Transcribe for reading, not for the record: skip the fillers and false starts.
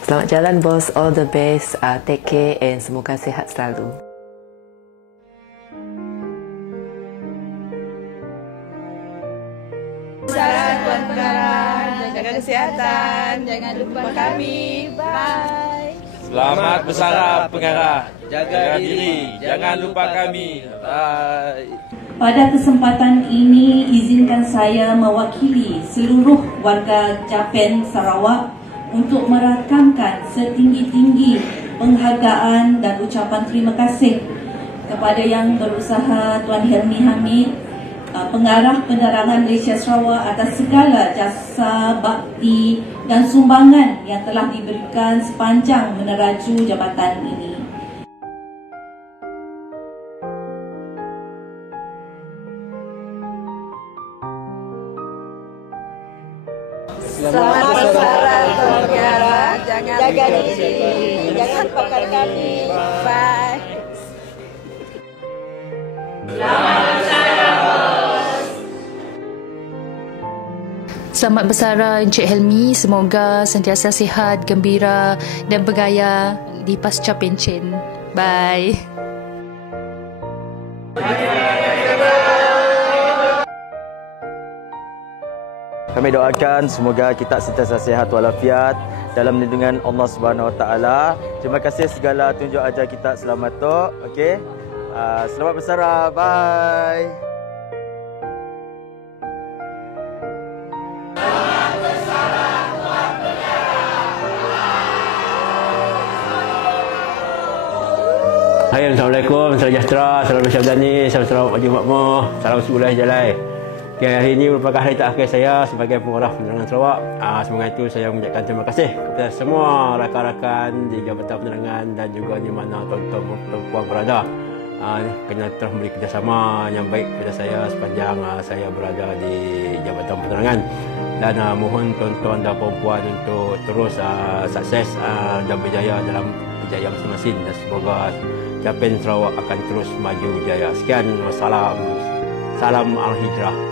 Selamat jalan bos, all the best, take care and semoga sihat selalu. Salam Tuan Pengarah, jaga kesihatan, jangan lupa kami, bye. Selamat bersara Pengarah, jaga diri, jangan lupa kami, bye. Pada kesempatan ini, izinkan saya mewakili seluruh warga Japan Sarawak untuk merakamkan setinggi-tinggi penghargaan dan ucapan terima kasih kepada Yang Berusaha Tuan Helmi Hamid, Pengarah Penerangan Malaysia Sarawak, atas segala jasa, bakti dan sumbangan yang telah diberikan sepanjang meneraju jabatan ini. Selamat bersara Tuan Pengarah, jaga diri, jangan lupakan kami, bye. Selamat bersara Encik Helmi, semoga sentiasa sihat, gembira dan bergaya di pasca pencen. Bye. Kami doakan semoga kita sentiasa sihat walafiat dalam lindungan Allah Subhanahu Wa Taala. Terima kasih segala tunjuk ajar kita selamat tu. Okey. Selamat bersara. Bye. Hai, Assalamualaikum, salam sejahtera, salam Syabdani, salam selamat pagi makmur, salam sebulan jalai. Okay, hari ini merupakan hari terakhir saya sebagai Pengarah Penerangan Sarawak. Semoga itu saya mengucapkan terima kasih kepada semua rakan-rakan di Jabatan Penerangan dan juga di mana tuan-tuan dan puan berada. Kerana telah memberi kerjasama yang baik kepada saya sepanjang saya berada di Jabatan Penerangan. Dan mohon tuan-tuan dan puan untuk terus sukses dan berjaya dalam kerjaya masing-masing. Dan semoga Japan Sarawak akan terus maju jaya. Sekian, wassalam. Salam Al-Hijrah.